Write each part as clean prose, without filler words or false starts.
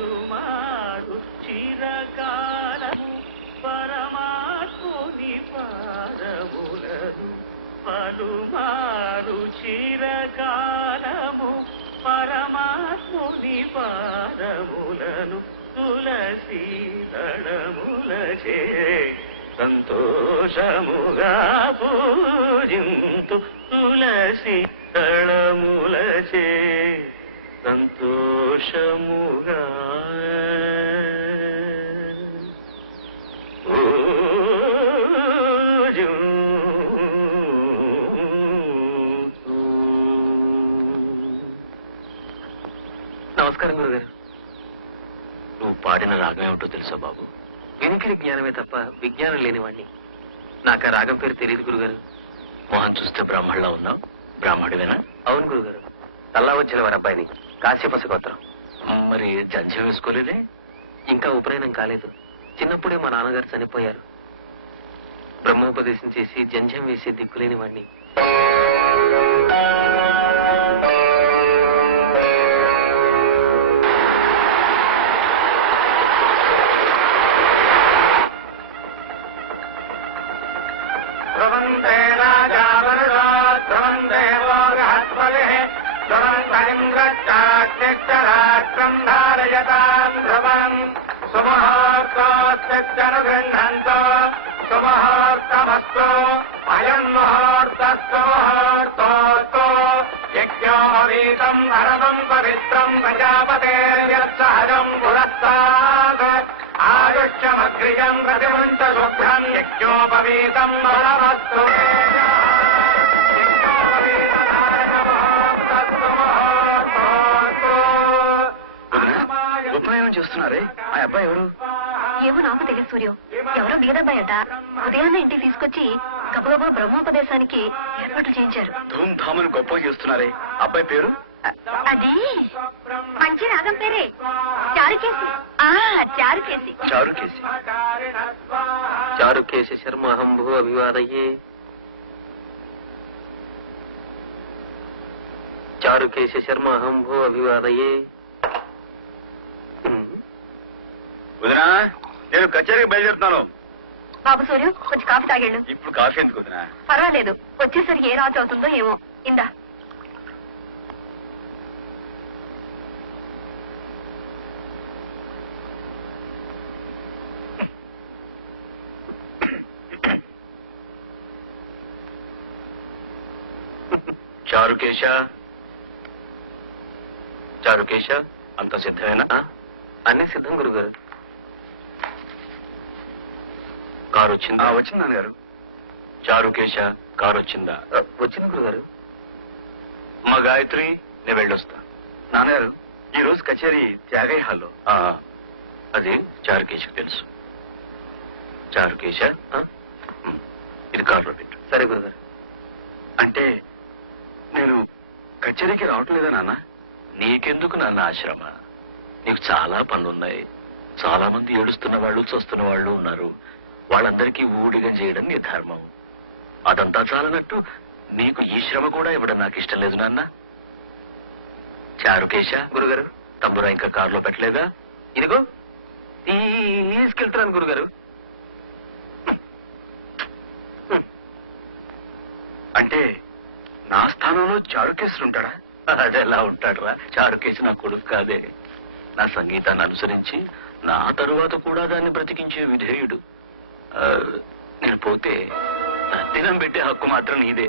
పలుమారు చిరకాలము పరమాత్ముని పాదములను పలుమారు చిరకాలము పరమాత్ముని పాదములను తులసి దళములచే సంతోషముగా పూజింతు తులసి దళములచే సంతోషముగా నమస్కారం గురుగారు. నువ్వు పాడిన రాగం ఏమిటో తెలుసా బాబు? వినికిడి జ్ఞానమే తప్ప విజ్ఞానం లేనివాణ్ణి. నాకు ఆ రాగం పేరు తెలియదు గురుగారు. మోహన్ చూస్తే బ్రాహ్మణులా ఉన్నావు. బ్రాహ్మణుడేనా? అవును గురుగారు. తల్లా వచ్చిన వారి అబ్బాయిని, కాశ్యపస గోత్రం. మరి జంధ్యం వేసుకోలేదే? ఇంకా ఉపనయనం కాలేదు. చిన్నప్పుడే మా నాన్నగారు చనిపోయారు. బ్రహ్మోపదేశం చేసి జంధ్యం వేసే దిక్కులేని వాణ్ణి. ఉపనయనం చేస్తున్నారే, ఆ అబ్బాయి ఎవరు? ఏమో నాకు తెలియదు సూర్యం. ఎవరో బీదబ్బాయట. ఉదయాన్నే ఇంటికి తీసుకొచ్చి గబగబా బ్రహ్మోపదేశానికి ఏర్పాట్లు చేయించారు. ధూమ్ధామని గొప్పగా చేస్తున్నారే, అబ్బాయి పేరు? అది మంచి రాగం పేరే, చారుకేసి. చారుకేసి. చారుకేసి. చారుకేశ శర్మ అహంభూ అభివాదయే. చారుకేశ శర్మ అహంభూ అభివాదయే. వదినా, నేను కచేరీకి బయలుదేరుతున్నాను. బాబు సూర్యం, కొంచెం కాఫీ తాగాడు. ఇప్పుడు కాఫీ ఎందుకు వదినా? పర్వాలేదు, వచ్చేసరికి ఏ రాజు అవుతుందో ఏమో. ఇందా. చారుకేశ, చారుకేశ, అంత సిద్ధమేనా? అన్ని సిద్ధం గురుగారు. కారు వచ్చిందా? వచ్చింది నాన్నగారు. చారుకేశ, కారు వచ్చిందా? వచ్చింది గురుగారు. మా గాయత్రి, నేను వెళ్ళొస్తా. నాన్నగారు, ఈ రోజు కచేరీ త్యాగయ్య హాల్లో. అది చారుకేశకు తెలుసు. చారుకేశ, ఇది కారులో పెట్టు. సరే గురుగారు. అంటే నేను కచేరీకి రావటం లేదా నాన్న? నీకెందుకు నాన్న ఆశ్రమ? నీకు చాలా పనులున్నాయి. చాలా మంది ఏడుస్తున్న వాళ్ళు, చూస్తున్న వాళ్ళు ఉన్నారు. వాళ్ళందరికీ ఊడిగం చేయడం నీ ధర్మం. అదంతా చాలనట్టు నీకు ఈ శ్రమ కూడా ఇవ్వడం నాకు ఇష్టం లేదు నాన్న. చారుకేశ. గురుగారు, తంబురా ఇంకా కారులో పెట్టలేదా? ఇదిగో తీసుకెళ్తున్నాను గురుగారు. అంటే నా స్థానంలో చారుకేశ్వరు ఉంటాడా? అదెలా ఉంటాడురా? చారుకేశ నా కొడుకు కాదే. నా సంగీతాన్ని అనుసరించి నా తరువాత కూడా దాన్ని బ్రతికించే విధేయుడు. నేను పోతే దినం పెట్టే హక్కు మాత్రం నీదే.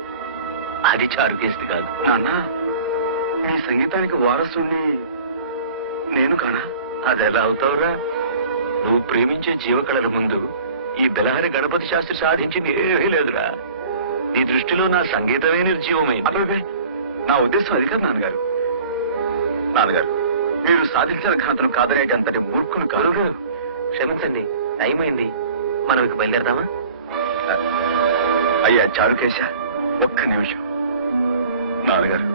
అది చారుకేసి కాదు. నాన్న, నీ సంగీతానికి వారసుని నేను కానా? అదెలా అవుతావురా? నువ్వు ప్రేమించే జీవకళల ముందు ఈ బెలహరి గణపతి శాస్త్రి సాధించింది ఏమీ లేదురా. నీ దృష్టిలో నా సంగీతమే నిర్జీవమైంది. అదే నా ఉద్దేశం అది కాదు నాన్నగారు. నాన్నగారు, మీరు సాధించిన ఘనతను కాదనేటి అంతటి మూర్ఖులు కాదు. గురుగారు, క్షమించండి, టైం అయింది. మనం ఇక బయలుదేరదామా? అయ్యా చారుకేశ, ఒక్క నిమిషం. నాన్నగారు,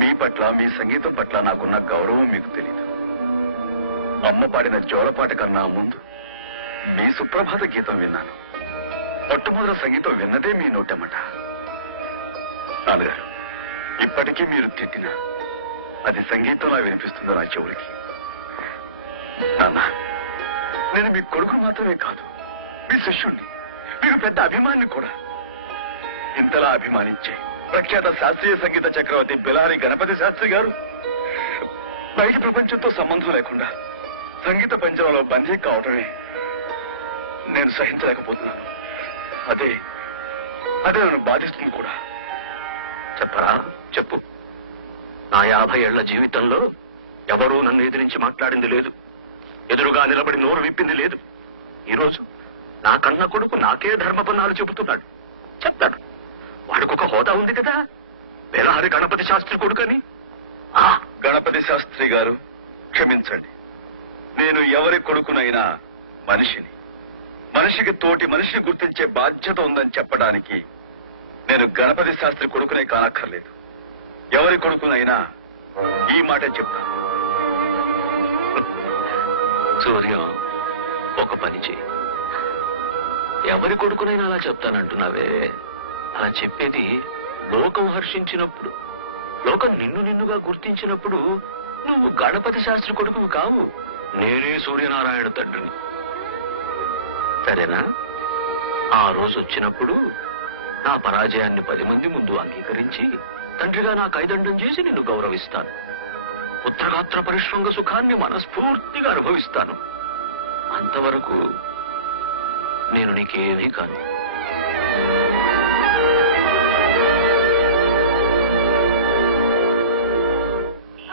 మీ పట్ల, మీ సంగీతం పట్ల నాకున్న గౌరవం మీకు తెలీదు. అమ్మ పాడిన జోలపాట కన్నా ముందు మీ సుప్రభాత గీతం విన్నాను. మొట్టమొదటి సంగీతం విన్నదే మీ నోటమ్మట. నాన్నగారు, ఇప్పటికీ మీరు తిట్టినా అది సంగీతంలా వినిపిస్తుందో నా చెవులకి. నాన్న, నేను మీ కొడుకు మాత్రమే కాదు, మీ శిష్యుణ్ణి, మీకు పెద్ద అభిమాని కూడా. ఇంతలా అభిమానించే ప్రఖ్యాత శాస్త్రీయ సంగీత చక్రవర్తి బిలారి గణపతి శాస్త్రి గారు బయట ప్రపంచంతో సంబంధం లేకుండా సంగీత పంచంలో బందీ కావటమే నేను సహించలేకపోతున్నాను. అదే నన్ను బాధిస్తుంది కూడా. చెప్పరా, చెప్పు. నా 50 ఏళ్ల జీవితంలో ఎవరూ నన్ను ఎదిరించి మాట్లాడింది లేదు, ఎదురుగా నిలబడి నోరు విప్పింది లేదు. ఈరోజు నా కన్న కొడుకు నాకే ధర్మపన్నాలు చెబుతున్నాడు, చెప్తాడు. వాడికొక హోదా ఉంది కదా, బెలహరి గణపతి శాస్త్రి కొడుకని. గణపతి శాస్త్రి గారు, క్షమించండి. నేను ఎవరి కొడుకునైనా మనిషికి తోటి మనిషిని గుర్తించే బాధ్యత ఉందని చెప్పడానికి నేను గణపతి శాస్త్రి కొడుకునే కానక్కర్లేదు. ఎవరి కొడుకునైనా ఈ మాట చెప్తాను. సూర్యం, ఒక పని చేయి. ఎవరి కొడుకునైనా అలా చెప్తానంటున్నావే, అలా చెప్పేది లోకం హర్షించినప్పుడు, లోకం నిన్నుగా గుర్తించినప్పుడు నువ్వు గణపతి శాస్త్రి కొడుకు కావు, నేనే సూర్యనారాయణ తండ్రిని. సరేనా? ఆ రోజు వచ్చినప్పుడు నా పరాజయాన్ని 10 మంది ముందు అంగీకరించి తండ్రిగా నా కైదండం చేసి నిన్ను గౌరవిస్తాను. పుత్రగాత్ర పరిశ్రంగ సుఖాన్ని మనస్ఫూర్తిగా అనుభవిస్తాను. అంతవరకు నేను నీకేమీ కాను.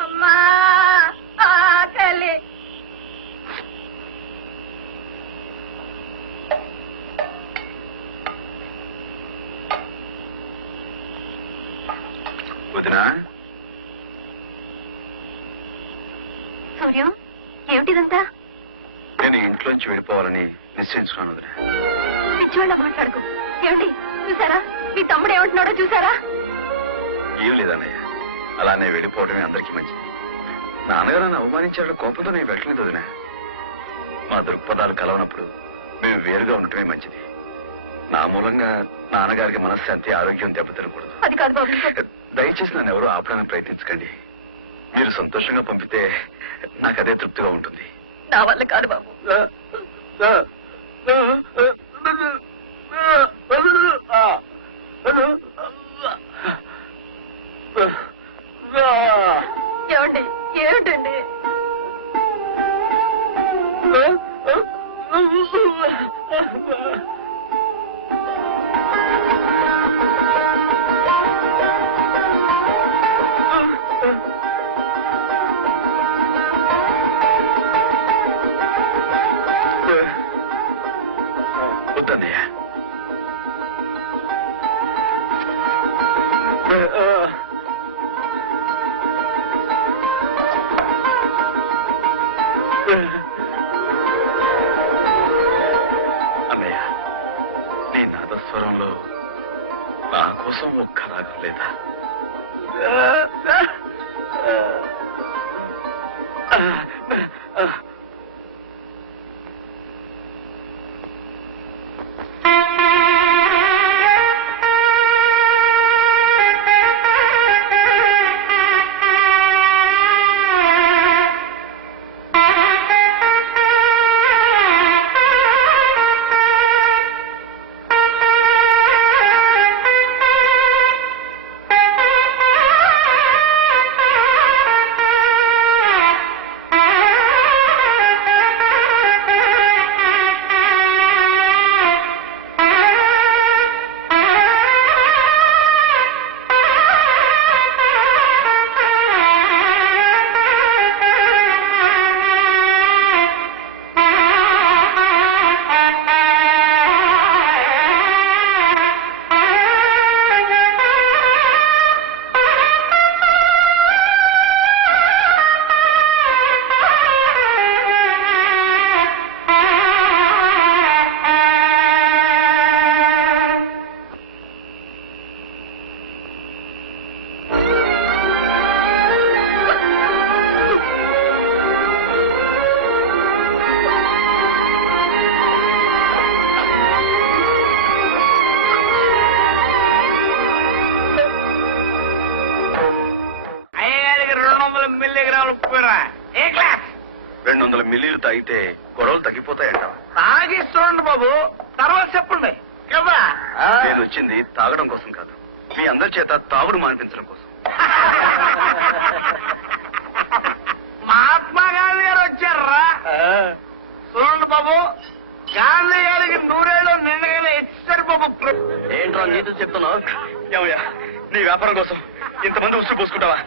అమ్మా, ఆకలి. వదినా, సూర్యం, ఏమిటిదంతా? నేను ఇంట్లోంచి వెళ్ళిపోవాలని నిశ్చయించుకున్నాను వదినా. పిచ్చివాళ్ళ మాట్లాడుకో. ఏమిటి చూసారా, మీ తమ్ముడు ఏమంటున్నాడో చూసారా? ఏం లేదన్నయ్య, అలానే వెళ్ళిపోవడమే అందరికీ మంచిది. నాన్నగారు నన్ను అవమానించాడు, కోపంతో నేను వెళ్ళలేదు వదినా. మా దృక్పథాలు కలవనప్పుడు మేము వేరుగా ఉండటమే మంచిది. నా మూలంగా నాన్నగారికి మనశ్శాంతి, ఆరోగ్యం దెబ్బతినకూడదు. అది కాదు బాబు. దయచేసి నన్ను ఎవరు ఆపడానికి ప్రయత్నించకండి. మీరు సంతోషంగా పంపితే నాకు అదే తృప్తిగా ఉంటుంది. నా వల్ల కాదు బాబు. ఏమండి, ఏమిటండి? వద్దన్నయ్య, అన్నయ్య, నీ నాదస్వరంలో నా కోసం ఒక్క రాగం లేదా? 200 మిల్లీలు తాగితే గొడవలు తగ్గిపోతాయంట. తాగి చూడండి బాబు, తర్వాత చెప్పండి కదా. నేను వచ్చింది తాగడం కోసం కాదు, మీ అందరి చేత తాగుడు మానిపించడం కోసం. మహాత్మా గాంధీ గారు వచ్చారా? చూడండి బాబు, గాంధీ గారికి 100 ఏళ్ళు నిండగానే ఇచ్చారు బాబు. ఏంట్రా నీతో చెప్తున్నావు? ఏమయ్యా, నీ వ్యాపారం కోసం ఇంతమంది ఉసురు పోసుకుంటావా?